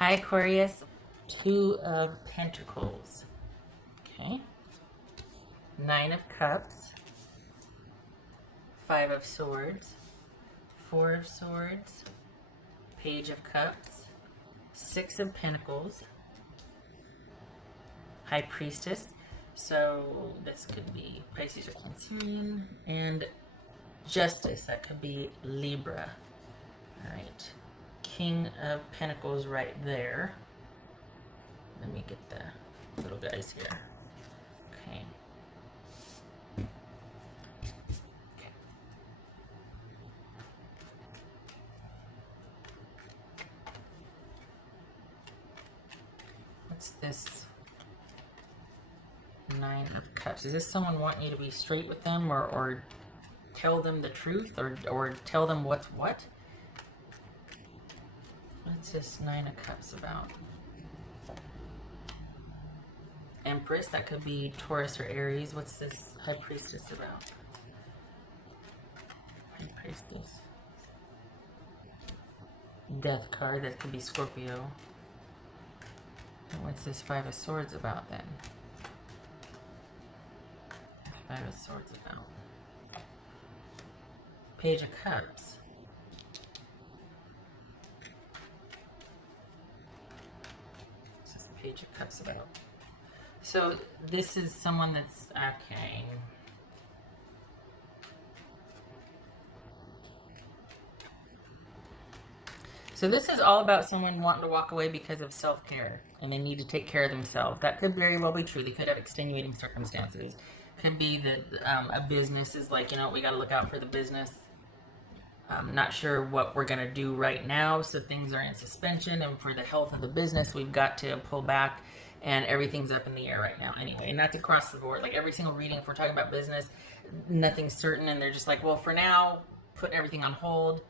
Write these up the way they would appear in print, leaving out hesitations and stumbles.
Hi, Aquarius. Two of Pentacles. Okay. Nine of Cups. Five of Swords. Four of Swords. Page of Cups. Six of Pentacles. High Priestess. So this could be Pisces or Cancerian. And Justice. That could be Libra. All right. King of Pentacles right there. Let me get the little guys here. Okay. Okay. What's this? Nine of Cups. Is this someone wanting you to be straight with them, or tell them the truth, or tell them what's what? What's this Nine of Cups about? Empress, that could be Taurus or Aries. What's this High Priestess about? High Priestess. Death card, that could be Scorpio. And what's this Five of Swords about then? Five of Swords about? Page of Cups. What's this Page of Cups about? So this is someone that's, okay. So this is all about someone wanting to walk away because of self-care and they need to take care of themselves. That could very well be true. They could have extenuating circumstances. Could be that a business is like, you know, we got to look out for the business. I'm not sure what we're going to do right now, so things are in suspension, and for the health of the business, we've got to pull back, and everything's up in the air right now anyway. And that's across the board. Like every single reading, if we're talking about business, nothing's certain, and they're just like, well, for now, put everything on hold.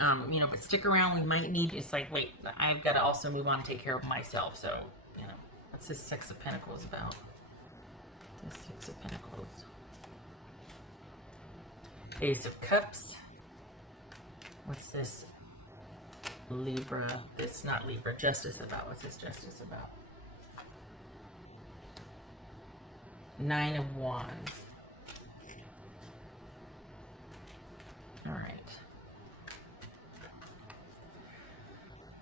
You know, but stick around, we might need, it's like, wait, I've got to also move on and take care of myself. So, you know, what's this Six of Pentacles about? The Six of Pentacles. Ace of Cups. What's this Libra? It's not Libra. Justice about. What's this Justice about? Nine of Wands. All right.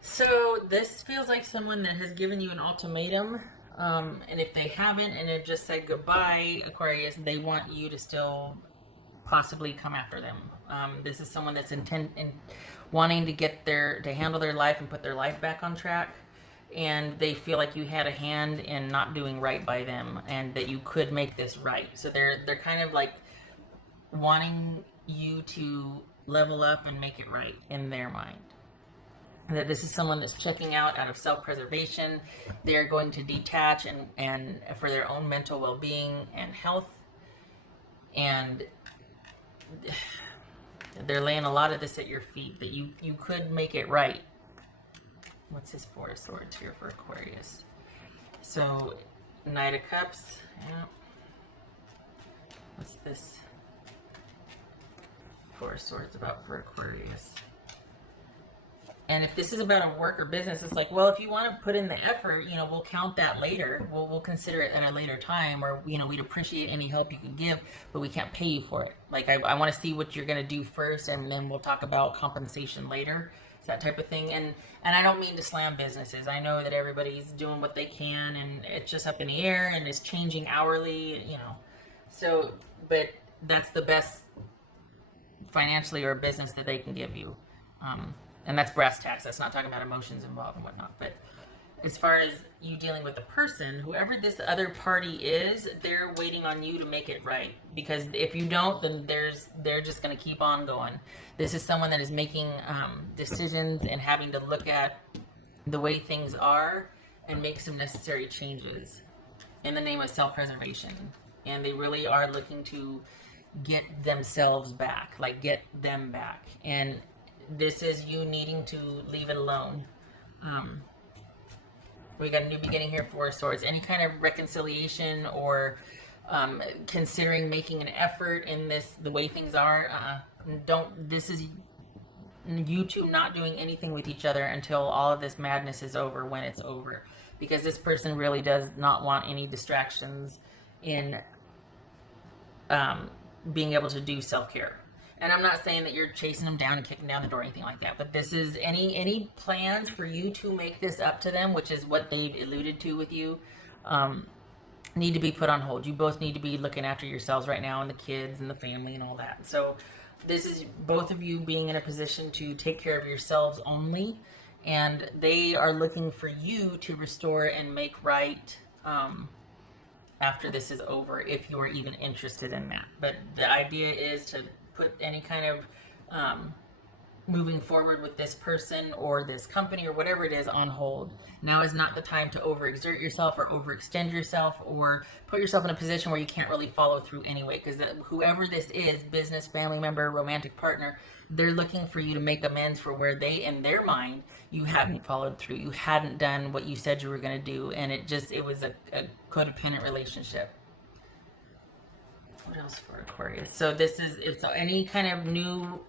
So this feels like someone that has given you an ultimatum. And if they haven't and have just said goodbye, Aquarius, they want you to still possibly come after them. This is someone that's wanting to get to handle their life and put their life back on track, and they feel like you had a hand in not doing right by them, and that you could make this right. So they're kind of like wanting you to level up and make it right in their mind. That this is someone that's checking out of self-preservation. They're going to detach and for their own mental well-being and health, and they're laying a lot of this at your feet, that you could make it right. What's this Four of Swords here for Aquarius? So, Knight of Cups. Yeah. What's this Four of Swords about for Aquarius? And if this is about a work or business, it's like, well, if you want to put in the effort, you know, we'll count that later. We'll consider it at a later time, or, you know, we'd appreciate any help you can give, but we can't pay you for it. Like, I want to see what you're going to do first, and then we'll talk about compensation later. It's that type of thing. And I don't mean to slam businesses. I know that everybody's doing what they can, and it's just up in the air, and it's changing hourly, you know. So, but that's the best financially or business that they can give you. And that's brass tacks. That's not talking about emotions involved and whatnot. But as far as you dealing with a person, whoever this other party is, they're waiting on you to make it right. Because if you don't, then they're just going to keep on going. This is someone that is making decisions and having to look at the way things are and make some necessary changes in the name of self-preservation. And they really are looking to get themselves back, like get them back. And this is you needing to leave it alone. We got a new beginning here, Four of Swords. Any kind of reconciliation or considering making an effort in this, the way things are, this is you two not doing anything with each other until all of this madness is over, when it's over. Because this person really does not want any distractions in being able to do self-care. And I'm not saying that you're chasing them down and kicking down the door or anything like that, but this is any plans for you to make this up to them, which is what they've alluded to with you, need to be put on hold. You both need to be looking after yourselves right now, and the kids and the family and all that. So this is both of you being in a position to take care of yourselves only, and they are looking for you to restore and make right after this is over, if you are even interested in that. But the idea is to put any kind of moving forward with this person or this company or whatever it is on hold. Now is not the time to overexert yourself or overextend yourself or put yourself in a position where you can't really follow through anyway, because whoever this is, business, family member, romantic partner, they're looking for you to make amends for where they, in their mind, you hadn't followed through. You hadn't done what you said you were going to do, and it was a codependent relationship. What else for Aquarius? So this is, it's any kind of new,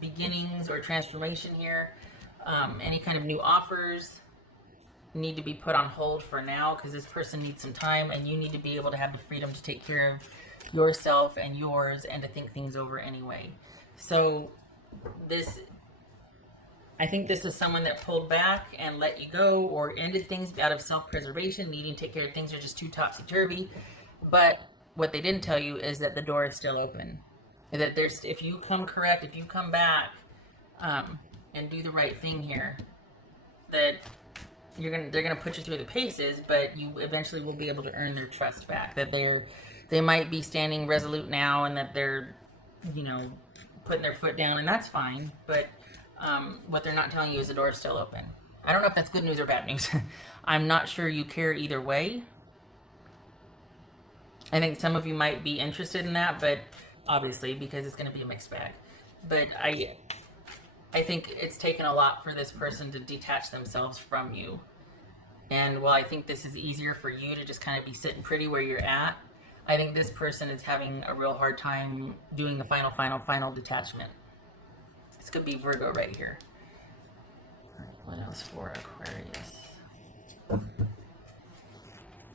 beginnings or transformation here. Any kind of new offers need to be put on hold for now, because this person needs some time, and you need to be able to have the freedom to take care of yourself and yours, and to think things over anyway. So I think this is someone that pulled back and let you go, or ended things out of self-preservation, needing to take care of things are just too topsy-turvy. But what they didn't tell you is that the door is still open. That if you come correct, if you come back and do the right thing here, that they're gonna put you through the paces, but you eventually will be able to earn their trust back. That they might be standing resolute now, and that they're putting their foot down, and that's fine. But what they're not telling you is the door is still open. I don't know if that's good news or bad news. I'm not sure you care either way. I think some of you might be interested in that, but obviously, because it's going to be a mixed bag. But I think it's taken a lot for this person to detach themselves from you. And while I think this is easier for you to just kind of be sitting pretty where you're at, I think this person is having a real hard time doing the final detachment. This could be Virgo right here. All right, what else for Aquarius?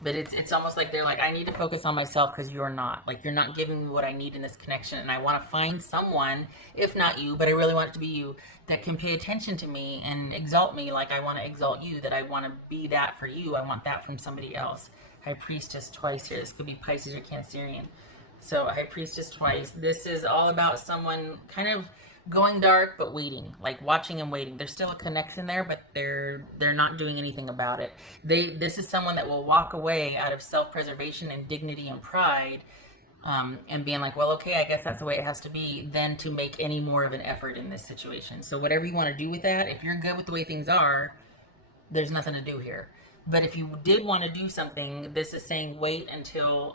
But it's almost like they're like, I need to focus on myself because you're not. Like, you're not giving me what I need in this connection. And I want to find someone, if not you, but I really want it to be you, that can pay attention to me and exalt me like I want to exalt you, that I want to be that for you. I want that from somebody else. High Priestess twice here. This could be Pisces or Cancerian. So High Priestess twice. This is all about someone kind of going dark but waiting, like watching and waiting. There's still a connection there, but they're not doing anything about it. This is someone that will walk away out of self-preservation and dignity and pride, and being like, well, okay, I guess that's the way it has to be, than to make any more of an effort in this situation. So whatever you want to do with that, if you're good with the way things are, there's nothing to do here. But if you did want to do something, this is saying wait until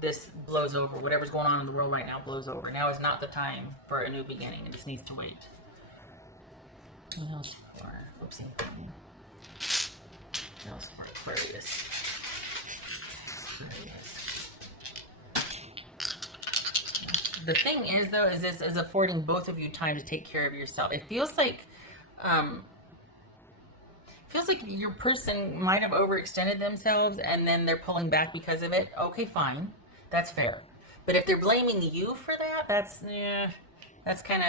this blows over. Whatever's going on in the world right now blows over. Now is not the time for a new beginning. It just needs to wait. What else for? Oopsie. What else for Aquarius? The thing is, though, is this is affording both of you time to take care of yourself. It feels like your person might have overextended themselves, and then they're pulling back because of it. Okay, fine. That's fair. But if they're blaming you for that, that's kind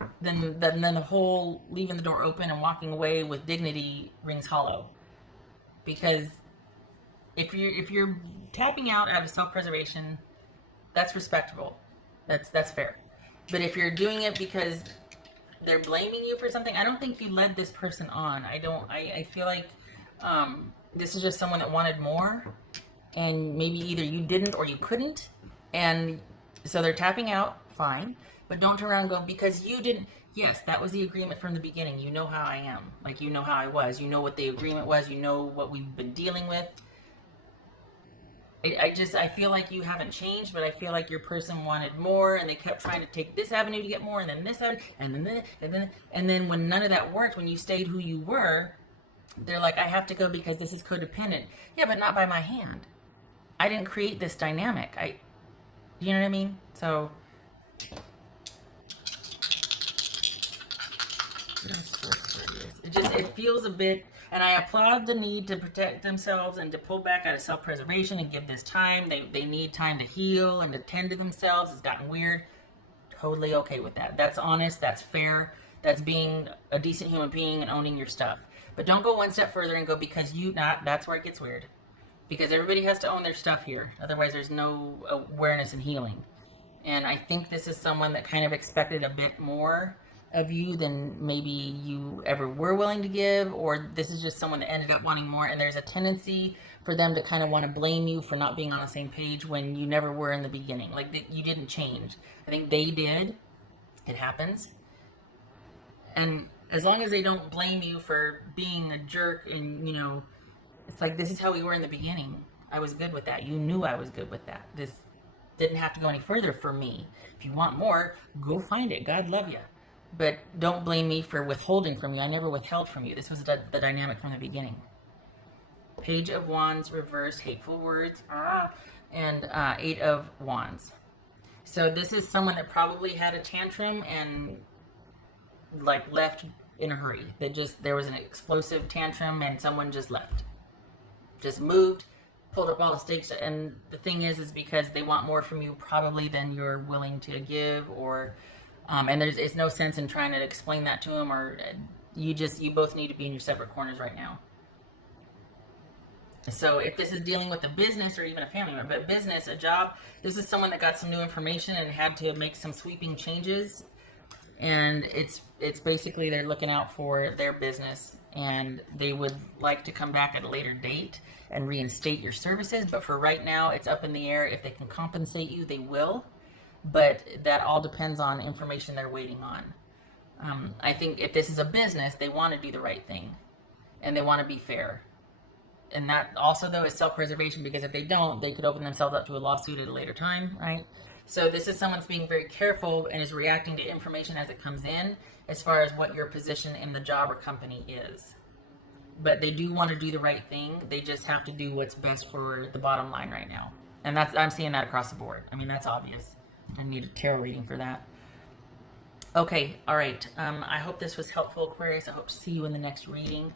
of, then the whole leaving the door open and walking away with dignity rings hollow. Because if you're tapping out of self-preservation, that's respectable. That's fair. But if you're doing it because they're blaming you for something, I don't think you led this person on. I feel like this is just someone that wanted more, and maybe either you didn't or you couldn't, and so they're tapping out, fine, but don't turn around and go, because you didn't. Yes, that was the agreement from the beginning. You know how I am. Like, you know how I was. You know what the agreement was. You know what we've been dealing with. I feel like you haven't changed, but I feel like your person wanted more, and they kept trying to take this avenue to get more, and then this avenue, and then when none of that worked, when you stayed who you were, they're like, I have to go because this is codependent. Yeah, but not by my hand. I didn't create this dynamic. You know what I mean? So It feels a bit, and I applaud the need to protect themselves and to pull back out of self-preservation and give this time. They need time to heal and to tend to themselves. It's gotten weird. Totally okay with that. That's honest. That's fair. That's being a decent human being and owning your stuff. But don't go one step further and go because you not. That's where it gets weird. Because everybody has to own their stuff here. Otherwise, there's no awareness and healing. And I think this is someone that kind of expected a bit more of you than maybe you ever were willing to give, or this is just someone that ended up wanting more, and there's a tendency for them to kind of want to blame you for not being on the same page when you never were in the beginning. Like, you didn't change. I think they did. It happens. And as long as they don't blame you for being a jerk and, you know, it's like, this is how we were in the beginning. I was good with that. You knew I was good with that. This didn't have to go any further for me. If you want more, go find it. God love you. But don't blame me for withholding from you. I never withheld from you. This was the dynamic from the beginning. Page of Wands reversed, hateful words, and 8 of Wands. So this is someone that probably had a tantrum and like left in a hurry. There was an explosive tantrum and someone just left. Just moved, pulled up all the stakes, and the thing is because they want more from you probably than you're willing to give, or and it's no sense in trying to explain that to them, or you both need to be in your separate corners right now. So if this is dealing with a business or even a family member, but business, a job, this is someone that got some new information and had to make some sweeping changes, and it's basically they're looking out for their business, and they would like to come back at a later date and reinstate your services, but for right now it's up in the air. If they can compensate you, they will, but that all depends on information they're waiting on. I think if this is a business, they want to do the right thing and they want to be fair, and that also though is self-preservation, because if they don't, they could open themselves up to a lawsuit at a later time, right? So this is someone's being very careful and is reacting to information as it comes in as far as what your position in the job or company is. But they do want to do the right thing. They just have to do what's best for the bottom line right now. And I'm seeing that across the board. I mean, that's obvious. I need a tarot reading for that. Okay, all right. I hope this was helpful, Aquarius. I hope to see you in the next reading.